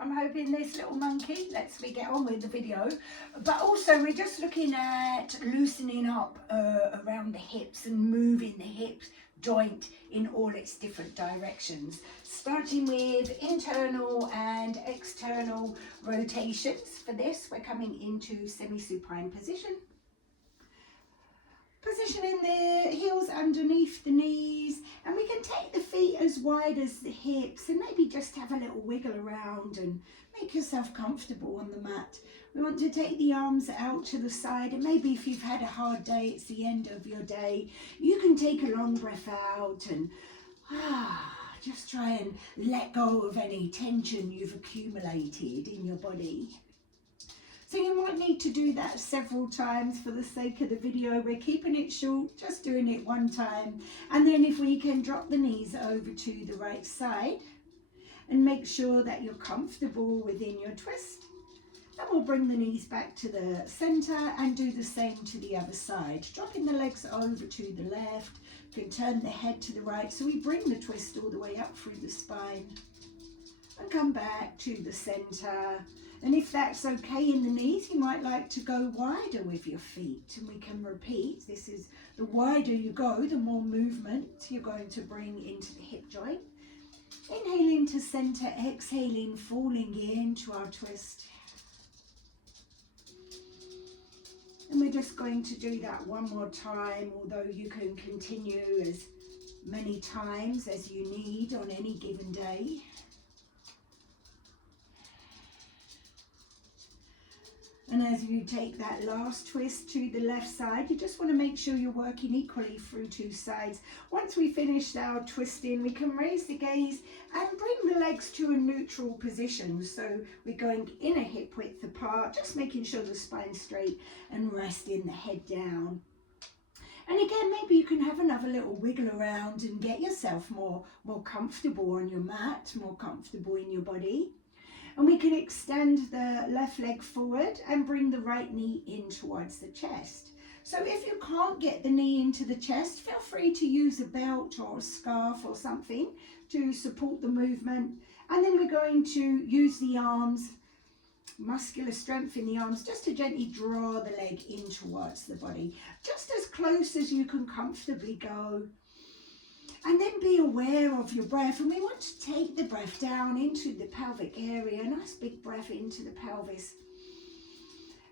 I'm hoping this little monkey lets me get on with the video. But also we're just looking at loosening up around the hips and moving the hips joint in all its different directions. Starting with internal and external rotations. For this, we're coming into semi-supine position. Positioning the heels underneath the knees, and we can take the feet as wide as the hips and maybe just have a little wiggle around and make yourself comfortable on the mat. We want to take the arms out to the side, and maybe if you've had a hard day, it's the end of your day, you can take a long breath out and just try and let go of any tension you've accumulated in your body. So you might need to do that several times for the sake of the video. We're keeping it short, just doing it one time. And then if we can drop the knees over to the right side and make sure that you're comfortable within your twist. And we'll bring the knees back to the center and do the same to the other side. Dropping the legs over to the left. You can turn the head to the right. So we bring the twist all the way up through the spine and come back to the center. And if that's okay in the knees, you might like to go wider with your feet. And we can repeat. This is the wider you go, the more movement you're going to bring into the hip joint. Inhaling to center, exhaling, falling into our twist. And we're just going to do that one more time, although you can continue as many times as you need on any given day. And as you take that last twist to the left side, you just want to make sure you're working equally through two sides. Once we finish our twisting, we can raise the gaze and bring the legs to a neutral position. So we're going in a hip width apart, just making sure the spine's straight and resting the head down. And again, maybe you can have another little wiggle around and get yourself more comfortable on your mat, more comfortable in your body. And we can extend the left leg forward and bring the right knee in towards the chest. So if you can't get the knee into the chest, feel free to use a belt or a scarf or something to support the movement. And then we're going to use the arms, muscular strength in the arms, just to gently draw the leg in towards the body, just as close as you can comfortably go. And then be aware of your breath, and we want to take the breath down into the pelvic area, a nice big breath into the pelvis.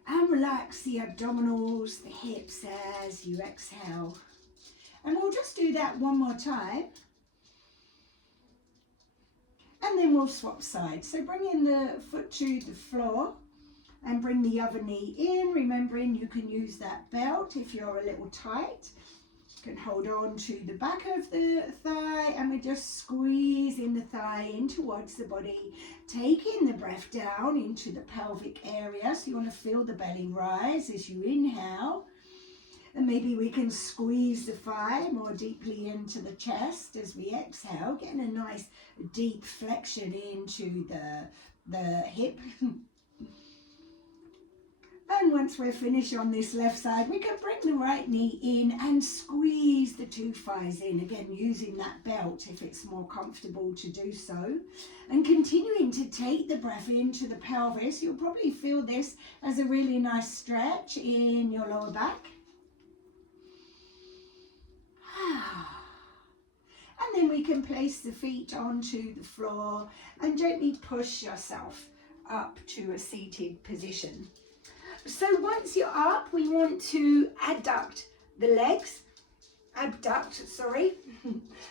And relax the abdominals, the hips as you exhale. And we'll just do that one more time. And then we'll swap sides. So bring in the foot to the floor and bring the other knee in, remembering you can use that belt if you're a little tight. Can hold on to the back of the thigh, and we're just squeezing the thigh in towards the body, taking the breath down into the pelvic area. So you want to feel the belly rise as you inhale, and maybe we can squeeze the thigh more deeply into the chest as we exhale, getting a nice deep flexion into the hip. And once we're finished on this left side, we can bring the right knee in and squeeze the two thighs in. Again, using that belt if it's more comfortable to do so. And continuing to take the breath into the pelvis. You'll probably feel this as a really nice stretch in your lower back. And then we can place the feet onto the floor and gently push yourself up to a seated position. So once you're up, we want to abduct the legs.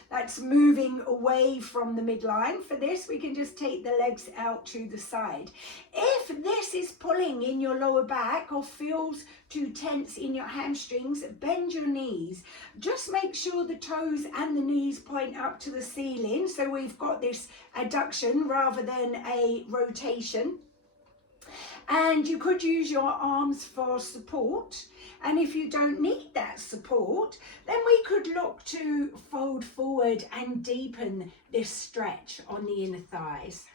That's moving away from the midline. For this, we can just take the legs out to the side. If this is pulling in your lower back or feels too tense in your hamstrings, bend your knees. Just make sure the toes and the knees point up to the ceiling. So we've got this adduction rather than a rotation. And you could use your arms for support. And if you don't need that support, then we could look to fold forward and deepen this stretch on the inner thighs.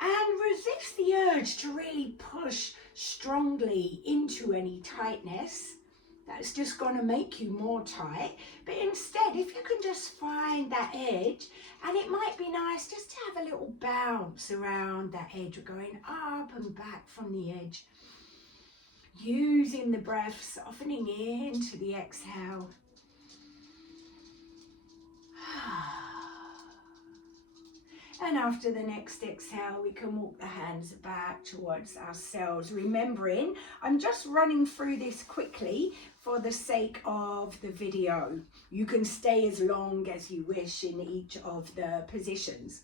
And resist the urge to really push strongly into any tightness. That's just going to make you more tight. But instead, if you can just find that edge, and it might be nice just to have a little bounce around that edge. We're going up and back from the edge. Using the breath, softening into the exhale. And after the next exhale, we can walk the hands back towards ourselves. Remembering, I'm just running through this quickly for the sake of the video. You can stay as long as you wish in each of the positions.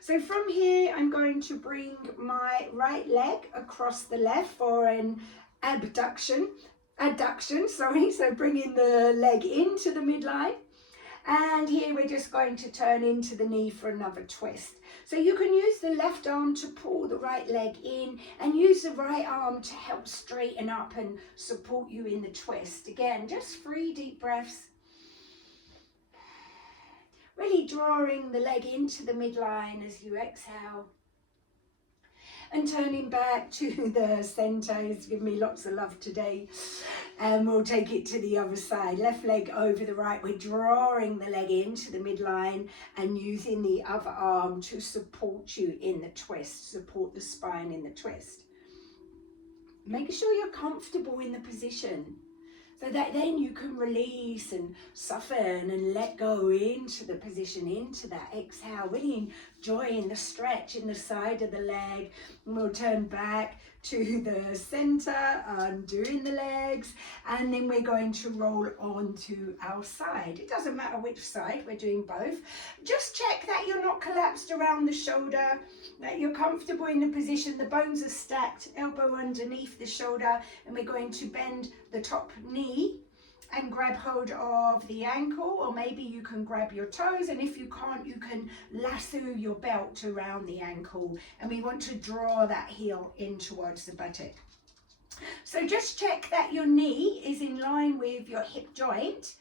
So from here, I'm going to bring my right leg across the left for an adduction, so bringing the leg into the midline. And here we're just going to turn into the knee for another twist. So you can use the left arm to pull the right leg in and use the right arm to help straighten up and support you in the twist. Again, just 3 deep breaths. Really drawing the leg into the midline as you exhale. And turning back to the center. He's given me lots of love today. And we'll take it to the other side. Left leg over the right. We're drawing the leg into the midline and using the other arm to support you in the twist. Support the spine in the twist. Make sure you're comfortable in the position, so that then you can release and soften and let go into the position, into that exhale, really enjoying the stretch in the side of the leg. And we'll turn back to the center, undoing the legs, and then we're going to roll onto our side. It doesn't matter which side, we're doing both. Just check that you're not collapsed around the shoulder, that you're comfortable in the position. The bones are stacked, elbow underneath the shoulder, and we're going to bend the top knee and grab hold of the ankle, or maybe you can grab your toes, and if you can't, you can lasso your belt around the ankle, and we want to draw that heel in towards the buttock. So just check that your knee is in line with your hip joint,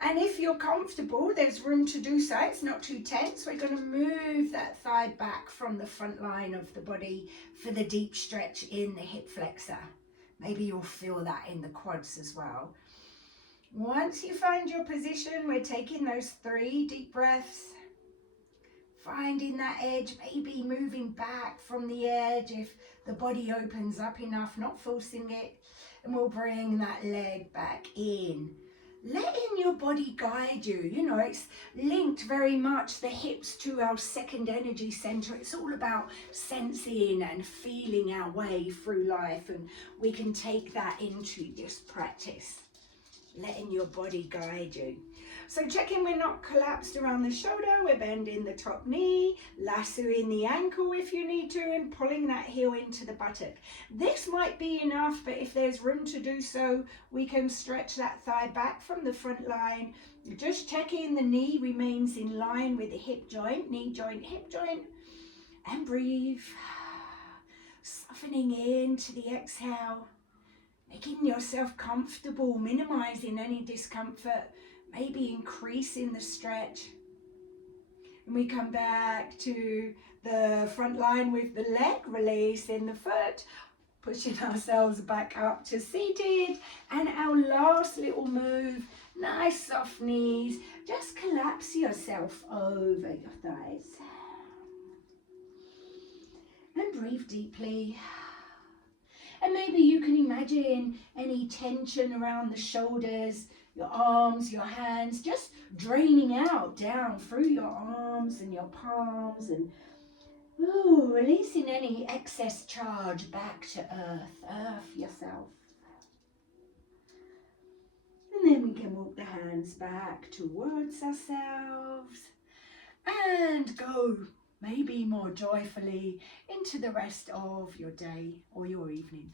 and if you're comfortable, there's room to do so, it's not too tense. We're going to move that thigh back from the front line of the body for the deep stretch in the hip flexor. Maybe you'll feel that in the quads as well. Once you find your position, we're taking those 3 deep breaths, finding that edge, maybe moving back from the edge if the body opens up enough, not forcing it, and we'll bring that leg back in. Letting your body guide you, you know, it's linked very much, the hips, to our second energy center. It's all about sensing and feeling our way through life, and we can take that into this practice. Letting your body guide you. So checking we're not collapsed around the shoulder, we're bending the top knee, lassoing the ankle if you need to, and pulling that heel into the buttock. This might be enough, but if there's room to do so, we can stretch that thigh back from the front line. Just checking the knee remains in line with the hip joint, knee joint, hip joint, and breathe. Softening into the exhale. Making yourself comfortable, minimizing any discomfort, maybe increasing the stretch. And we come back to the front line with the leg, releasing the foot, pushing ourselves back up to seated. And our last little move, nice soft knees, just collapse yourself over your thighs. And breathe deeply. And maybe you can imagine any tension around the shoulders, your arms, your hands, just draining out down through your arms and your palms, and releasing any excess charge back to earth yourself. And then we can walk the hands back towards ourselves and go maybe more joyfully into the rest of your day or your evening.